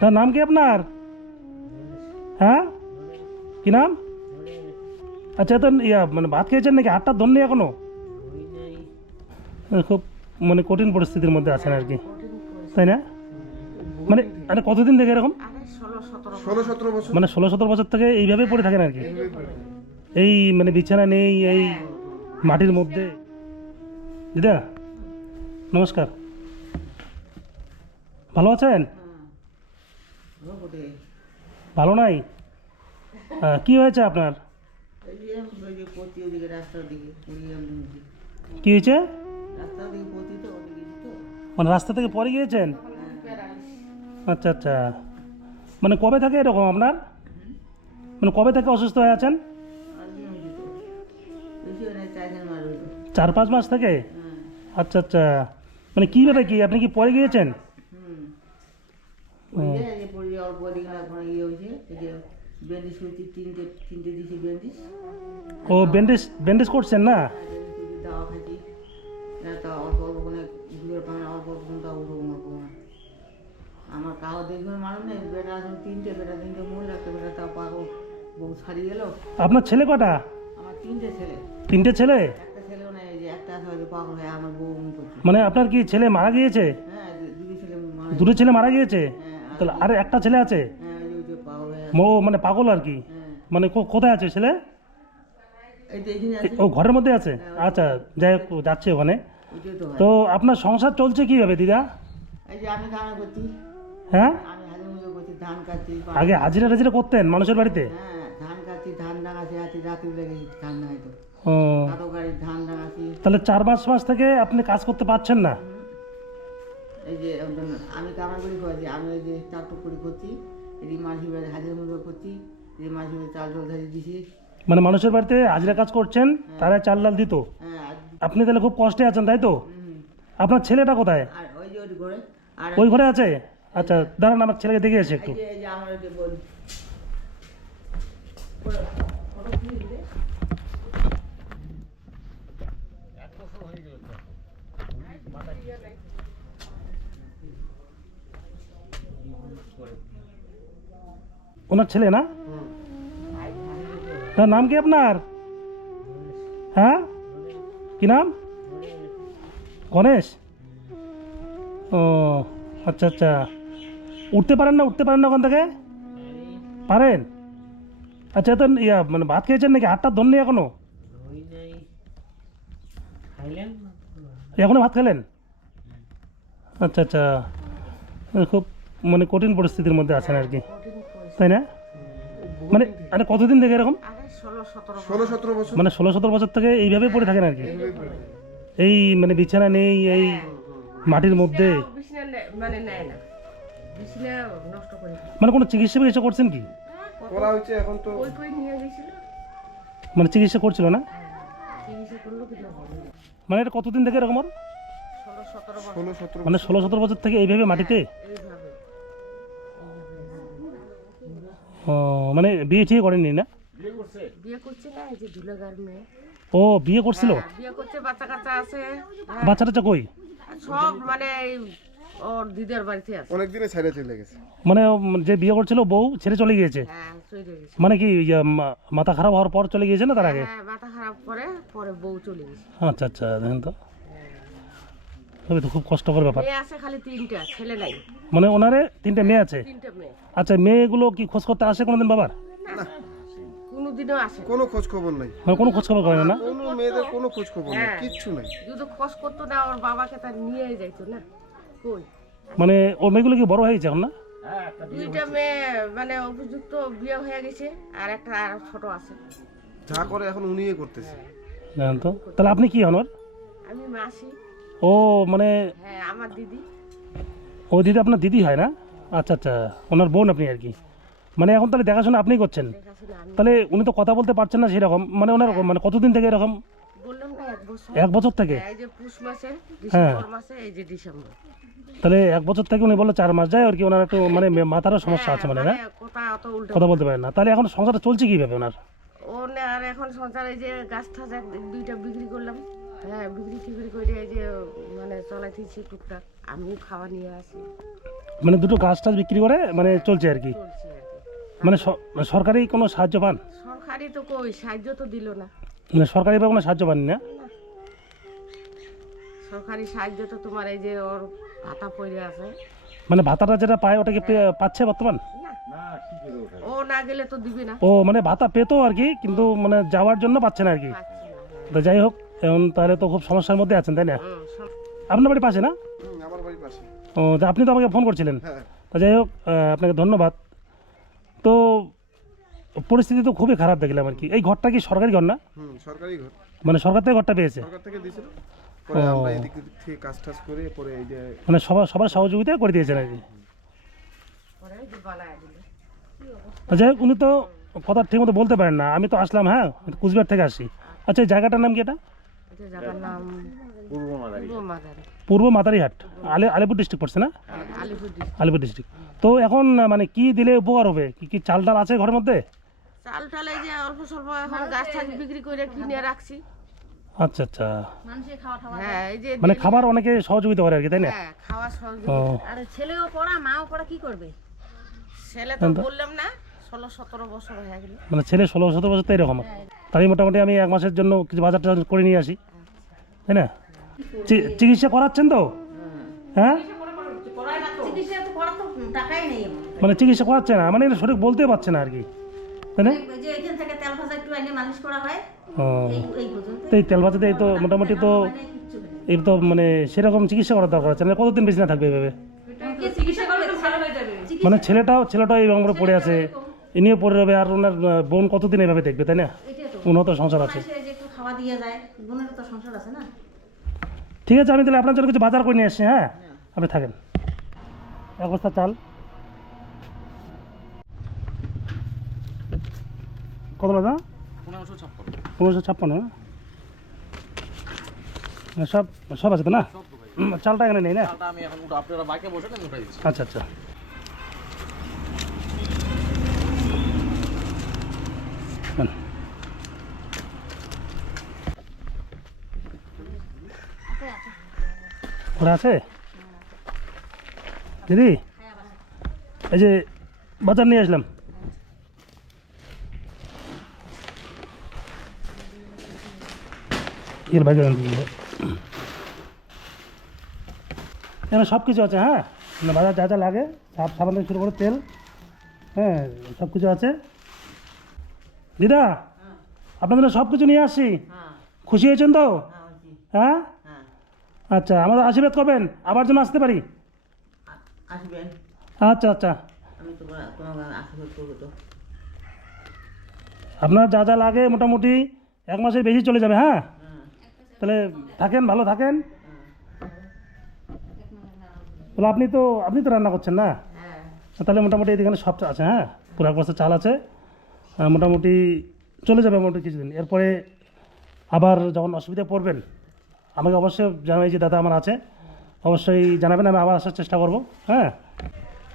তার নাম কি আপনার? হ্যাঁ, কি নাম? আচ্ছা, তো মানে ভাত খেয়েছেন নাকি? হাতটা ধরনি এখনো? খুব মানে কঠিন পরিস্থিতির মধ্যে আছেন আর কি, তাই না? মানে আরে কতদিন থেকে এরকম? 16-17 বছর। মানে 16-17 বছর থেকে এইভাবে পড়ে থাকেন আর কি, এই মানে বিছানা নেই, এই মাটির মধ্যে। দিদা নমস্কার, ভালো আছেন? ভালো নাই? কি হয়েছে আপনার? কি হয়েছে? মানে রাস্তা থেকে পড়ে গিয়েছেন? আচ্ছা আচ্ছা, মানে কবে থেকে এরকম আপনার? মানে কবে থেকে অসুস্থ হয়ে আছেন? 4-5 মাস থেকে? আচ্ছা আচ্ছা, মানে কীভাবে কি আপনি কি পড়ে গিয়েছেন? ও ব্যান্ডেজ ব্যান্ডেজ করছেন না? আমার কাউ দেখবে মানুষ নেই, বেটা তিনটে মূল একটা বেটা তা পাগল বউ ছাড়িয়ে গেল। আপনার ছেলে কটা? আমার 3টে ছেলে। 3টে ছেলে? একটা ছেলেও নেই, যে একটা আছে হয়তো পাগল হয়ে আমার বউ করছে। মানে আপনার কি ছেলে মারা গিয়েছে? হ্যাঁ, দুটো ছেলে মারা গিয়েছে? হ্যাঁ, তাহলে আরে একটা ছেলে আছে? হ্যাঁ, ওই যে পাগল হয়ে মানে পাগল আর কি। হ্যাঁ, মানে কোথায় আছে ছেলে? এই তো এখানে আছে। ও ঘরের মধ্যে আছে? আচ্ছা, যাই হোক, যাচ্ছে ওখানে। ওইটাই তো হয়। তো আপনার সংসার চলছে কিভাবে দিদা? এই যে আমি কামনা করছি, হ্যাঁ, আমি হাজির মজুর করছি, ধান কাটছি। আগে হাজিরা টাজিরা করতেন মানুষের বাড়িতে? হ্যাঁ, ধান কাটছি, ধান ডাঙাছি, আছি রাতে লেগে ধান ডাঙাইতো, ও, কারো গাড়ি ধান ডাঙাছি। তাহলে 4-5 মাস থেকে আপনি কাজ করতে পারছেন না? এই যে আমি কামার করি করেছি, আমি ওই যে চারটুক করে করছি, এই মাঝি বাড়ি হাজির মজুর করছি, এই মাঝি বাড়ি চাল জল ধারি দিছি। মানে মানুষের বাড়িতে হাজিরা কাজ করছেন, তারা চাল ডাল দিত? হ্যাঁ, আপনি তাহলে খুব কষ্টে আছেন, তাই তো? আপনার ছেলেটা কোথায়? আর ওই যে ওই ঘরে, আর ওই ঘরে আছে? আচ্ছা, দাঁড়ান, আমার ছেলেকে দেখে আসি একটু। এই যে আমার ওই যে বোন। ওনার ছেলে না? তার নাম কি আপনার? হ্যাঁ, কি নাম? গণেশ? ও আচ্ছা আচ্ছা, উঠতে পারেন না? উঠতে পারেন না ওখান থেকে? পারেন? আচ্ছা, তো মানে ভাত খেয়েছেন নাকি? হাতটা ধরনি এখনো? এখনো ভাত খেলেন? আচ্ছা আচ্ছা, খুব মানে কঠিন পরিস্থিতির মধ্যে আছেন আর কি, তাই না? মানে আরে কতদিন থেকে এরকম? 16-17 বছর। মানে 16-17 বছর থেকে এইভাবে পড়ে থাকেন আর কি, এই মানে বিছানা নেই, এই মাটির মধ্যে। মানে নেয় না, বিছানা নষ্ট করে মানে কোনো চিকিৎসা করছেন কি? করা হচ্ছে এখন তো। কই নিয়ে গেছিল, মানে চিকিৎসা করছিল না? চিকিৎসা করলো কিন্তু হবে না। মানে এটা কতদিন থেকে এরকম ওর? 16-17 বছর 16-17 মানে 16-17 বছর থেকে এইভাবে মাটিতে? এইভাবে। ও, মানে বিয়ে ঠিক করেননি না? বিয়ে করছে না, এই যে ধুলাগার মেয়ে। ও বিয়ে করছিল? হ্যাঁ, বিয়ে করছে, বাচ্চা কাচ্চা আছে। হ্যাঁ, বাচ্চা টাচ্চা কই? সব মানে এই ওর দিদার বাড়িতে আছে। অনেক দিনে ছেড়ে চলে গেছে। মানে যে বিয়ে করছিল বউ ছেড়ে চলে গিয়েছে? হ্যাঁ, চলে গেছে। মানে কি মাথা খারাপ হওয়ার পর চলে গিয়েছে না তার আগে? হ্যাঁ, মাথা খারাপ করে পরে বউ চলে গেছে। আচ্ছা আচ্ছা, দেখেন তো, তবে তো খুব কষ্টকর ব্যাপার। মেয়ে আছে খালি 3টা, ছেলে নাই। মানে ওনারে 3টে মেয়ে আছে? 3টা মেয়ে। আচ্ছা, মেয়েগুলো কি খোঁজ করতে আসে কোনোদিন বাবার? কোনোদিনও আসে না। কোনো খোঁজ খবর নাই, মানে কোনো খোঁজ খবর করে না? কোনো মেয়েদের কোনো খোঁজ খবর নাই, হ্যাঁ। কিচ্ছু নাই। যদি খোঁজ করতো না, ওর বাবাকে তার নিয়ে যাইতো না। কই মানে ও মেয়েগুলো কি বড় হয়েছে এখন না? 2টা মেয়ে মানে উপযুক্ত বিয়ে হয়ে গেছে, আর একটা আর ছোট আছে। যা করে এখন উনিই করতেছে। দেখেন তো, তাহলে আপনি কি হন ওর? আমি মাসি। ও মানে হ্যাঁ, আমার দিদি। ও দিদি আপনার দিদি হয় না? আচ্ছা আচ্ছা, ওনার বোন আপনি আর কি। মানে এখন তাহলে দেখাশোনা আপনিই করছেন? দেখাশোনা আমি। তাহলে উনি তো কথা বলতে পারছেন না সেরকম, মানে ওনার মানে কতদিন থেকে এরকম? বললাম না 1 বছর। 1 বছর থেকে? হ্যাঁ, এই যে পুষ মাসে, হ্যাঁ। ডিসেম্বর মাসে, এই যে ডিসেম্বর। তাহলে 1 বছর থেকে উনি বললো 4 মাস যায় আর কি, ওনার একটু মানে মাথারও সমস্যা আছে মানে না? কথা অত উল্টো। কথা বলতে পারেন না? তাহলে এখন সংসারটা চলছে কিভাবে ওনার? ও না, আর এখন সংসারে যে গাছ ঠাছ 2টা বিক্রি করলাম। হ্যাঁ, বিক্রি টিক্রি করে এই যে মানে চলাইতেছি টুকটাক। আমিও খাওয়া নিয়ে আসি। মানে দুটো গাছ টাছ বিক্রি করে মানে চলছে আর কি। চলছে আর কি। মানে সরকারি কোনো সাহায্য পান? সরকারি তো কই সাহায্য তো দিল না। মানে সরকারিভাবে কোনো সাহায্য পাননি না? সরকারি সাহায্য তো তোমার এই যে ওর ভাতা পড়ে আছে। মানে ভাতাটা যেটা পায় ওটা কি পাচ্ছে বর্তমান? না, ও না গেলে তো দিবে না। ও মানে ভাতা পেতো আর কি, কিন্তু মানে যাওয়ার জন্য পাচ্ছে না আর কি। পাচ্ছে না। তো যাই হোক, এখন তাহলে তো খুব সমস্যার মধ্যে আছেন, তাই না? আপনার বাড়ি পাশে না? আমার বাড়ির পাশে। ও তা আপনি তো আমাকে ফোন করছিলেন। হ্যাঁ। তা যাই হোক, আপনাকে ধন্যবাদ। তো পরিস্থিতি তো খুবই খারাপ দেখলাম আর কি। এই ঘরটা কি সরকারি ঘর না? সরকারি ঘর, মানে সরকার থেকে ঘরটা পেয়েছে? সরকার থেকে দিয়েছিল, পরে আমরা এদিক ওদিক থেকে কাজ টাজ করে পরে এই যে মানে সবার সহযোগিতা করে দিয়েছেন আর কি। পরে ওই যে বানায় দিল। তা যাই হোক, উনি তো কথা ঠিক মতো বলতে পারেন না। আমি তো আসলাম, হ্যাঁ, কুচবিহার থেকে আসি। আচ্ছা, এই জায়গাটার নাম কি এটা? এটা জায়গার নাম পূর্ব মাদারি। পূর্ব মাদারিহাট, আলিপুর ডিস্ট্রিক্ট পড়ছে না? আলিপুর ডিস্ট্রিক্ট। আলিপুর ডিস্ট্রিক্ট। তো এখন মানে কি দিলে উপকার হবে? কি কি চাল ডাল আছে ঘরের মধ্যে? চাল টাল এই যে অল্প স্বল্প এখন গাছ টাছ বিক্রি করে কিনে রাখছি। আচ্ছা আচ্ছা, হ্যাঁ, এই যে মানে খাবার অনেকে সহযোগিতা করে আর কি, তাই না? হ্যাঁ, খাওয়া সহজ। ও আর ছেলেও পড়া মাও পড়া কি করবে? ছেলে তো বললাম না 16-17 বছর হয়ে গেল। মানে ছেলে 16-17 বছর তো এরকম। তাই মোটামুটি আমি 1 মাসের জন্য কিছু বাজার টাজার করে নিয়ে আসি, তাই না? চিকিৎসা করাচ্ছেন তো? হ্যাঁ, চিকিৎসা তো করার তো টাকাই নেই আমার। মানে চিকিৎসা করাচ্ছে না, মানে এটা সঠিক বলতে পারছে না আর কি, তাই না? এই যে এখান থেকে তেল ভাজা একটু এনে মালিশ করা হয়, ও, এই পর্যন্ত। তো এই তেল ভাজাতে এই তো মোটামুটি তো মানে কিচ্ছু নেই। এই তো মানে সেরকম চিকিৎসা করার দরকার আছে না? কতদিন বেশি না থাকবে এভাবে? চিকিৎসা করলে তো ভালো হয়ে যাবে। মানে ছেলেটাও এই রঙে পড়ে আছে, এ নিয়ে পড়ে রবে, আর ওনার বোন কতদিন এভাবে দেখবে, তাই না? এটাই তো। ওনার তো সংসার আছে। মাসে যে একটু খাওয়া দিয়ে যায়, বোনের তো সংসার আছে না। ঠিক আছে, আমি তাহলে আপনার জন্য কিছু বাজার করে নিয়ে আসছি। হ্যাঁ, আপনি থাকেন। 1 বস্তা চাল কত দাদা? 1556। সব আছে তো না? চালটা এখানে নেই না? আমি এখন আপনারা বাইকে বসে আমি উঠাই দিচ্ছি। আচ্ছা আচ্ছা, নেন। ওরা আছে দিদি? এই যে বাজার নিয়ে আসলাম। এর বাইরে এখানে সব কিছু আছে। হ্যাঁ, মানে বাজার যা যা লাগে, সাবান থেকে শুরু করে তেল, হ্যাঁ, সব কিছু আছে। দিদা, আপনার জন্য সব কিছু নিয়ে আসছি। হ্যাঁ, খুশি হয়েছেন তো? হ্যাঁ, বলছি। হ্যাঁ, হ্যাঁ, আচ্ছা, আমাদের আশীর্বাদ করবেন, আবার যেন আসতে পারি। আসবেন। আচ্ছা আচ্ছা, আমি তোমাকে আশীর্বাদ করবো তো। আপনার যা যা লাগে মোটামুটি 1 মাসের বেশি চলে যাবে। হ্যাঁ, হ্যাঁ, তাহলে থাকেন, ভালো থাকেন। তাহলে আপনি তো রান্না করছেন না? হ্যাঁ, তাহলে মোটামুটি এখানে সব আছে। হ্যাঁ, পুরো 1 বস্তা চাল আছে। মোটামুটি চলে যাবে মোটামুটি কিছুদিন। এরপরে আবার যখন অসুবিধায় পড়বেন আমাকে অবশ্যই জানাই যে দাদা আমার আছে, অবশ্যই জানাবেন, আমি আবার আসার চেষ্টা করব। হ্যাঁ,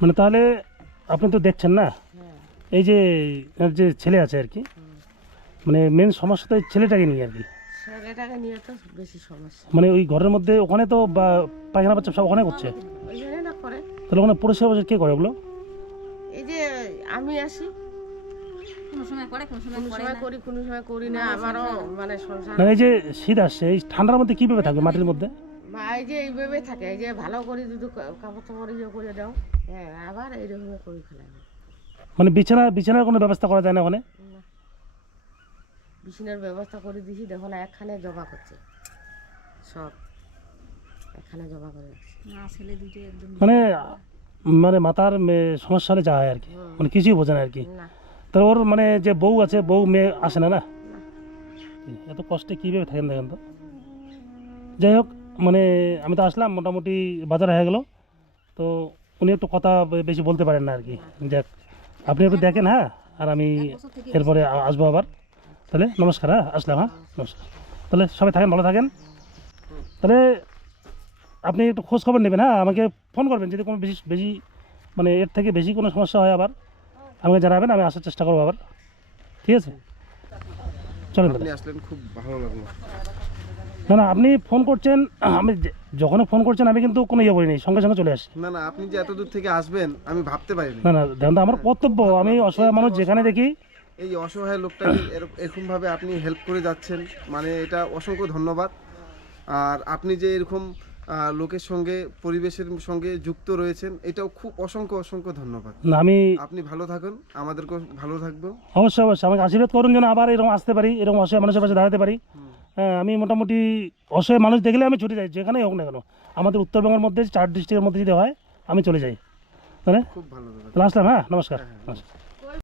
মানে তাহলে আপনি তো দেখছেন না, এই যে এর যে ছেলে আছে আর কি, মানে মেন সমস্যা তো এই ছেলেটাকে নিয়ে আর কি। ছেলেটাকে নিয়ে তো বেশি সমস্যা। মানে ওই ঘরের মধ্যে ওখানে তো পায়খানা বাচ্চা সব ওখানে করছে, ওইখানে না করে। তাহলে ওখানে পরিষেবা কে করে ওগুলো? এই যে আমি আসি, কোনো সময় করে, কোনো সময় কোনো করে সময় না। করি, কোনো সময় করি না। আমারও মানে সংসার না, এই যে শীত আসছে, এই ঠান্ডার মধ্যে কীভাবে থাকবে মাটির মধ্যে? মা এই যে এইভাবে থাকে, এই যে ভালো করে যদি কাপড় চাপড় ইয়ে করে দাও, হ্যাঁ, আবার এইরকম করে ফেলাই। মানে বিছানার কোনো ব্যবস্থা করা যায় না ওখানে? বিছানার ব্যবস্থা করে দিয়েছি, দেখো না একখানে জমা করছে, সব একখানে জমা করে রাখছি। না, ছেলে দুটো একদম মানে মানে মাথার সমস্যা হলে যায় আর কি, মানে কিছুই বোঝে না আর কি। না, তো ওর মানে যে বউ আছে, বউ মেয়ে আসে না? না, এত কষ্টে কীভাবে থাকেন দেখেন তো। যাই হোক, মানে আমি তো আসলাম, মোটামুটি বাজার হয়ে গেল। তো উনি একটু কথা বেশি বলতে পারেন না আর কি। যাক, আপনি একটু দেখেন। হ্যাঁ, আর আমি এরপরে আসবো আবার। তাহলে নমস্কার। হ্যাঁ, আসলাম। হ্যাঁ, নমস্কার। তাহলে সবাই থাকেন, ভালো থাকেন। তাহলে আপনি একটু খোঁজ খবর নেবেন। হ্যাঁ, আমাকে ফোন করবেন যদি কোনো বেশি মানে এর থেকে বেশি কোনো সমস্যা হয়, আবার আমাকে জানাবেন, আমি আসার চেষ্টা করবো আবার। ঠিক আছে, চলেন আপনি তাহলে। আসলেন, খুব ভালো লাগলো। না না আপনি ফোন করছেন, আমি যখন ফোন করছেন আমি কিন্তু কোনো ইয়ে করিনি, সঙ্গে সঙ্গে চলে আসি। না না, আপনি যে এত দূর থেকে আসবেন আমি ভাবতে পারিনি। না না দেখুন তো, আমার কর্তব্য, আমি অসহায় মানুষ যেখানে দেখি। এই অসহায় লোকটাকে এরকমভাবে আপনি হেল্প করে যাচ্ছেন, মানে এটা অসংখ্য ধন্যবাদ। আর আপনি যে এরকম লোকের সঙ্গে, পরিবেশের সঙ্গে যুক্ত রয়েছেন, এটাও খুব অসংখ্য অসংখ্য ধন্যবাদ। না আমি আপনি ভালো থাকুন, আমাদেরকেও ভালো থাকবো। অবশ্যই অবশ্যই আমাকে আশীর্বাদ করুন যেন আবার এরকম আসতে পারি, এরকম অসহায় মানুষের পাশে দাঁড়াতে পারি। হ্যাঁ, আমি মোটামুটি অসহায় মানুষ দেখলে আমি ছুটে যাই, যেখানেই হোক না কেন। আমাদের উত্তরবঙ্গের মধ্যে 4 ডিস্ট্রিক্টের মধ্যে যদি হয় আমি চলে যাই। তাহলে খুব ভালো দাদা। তাহলে আসলাম। হ্যাঁ, নমস্কার। নমস্কার।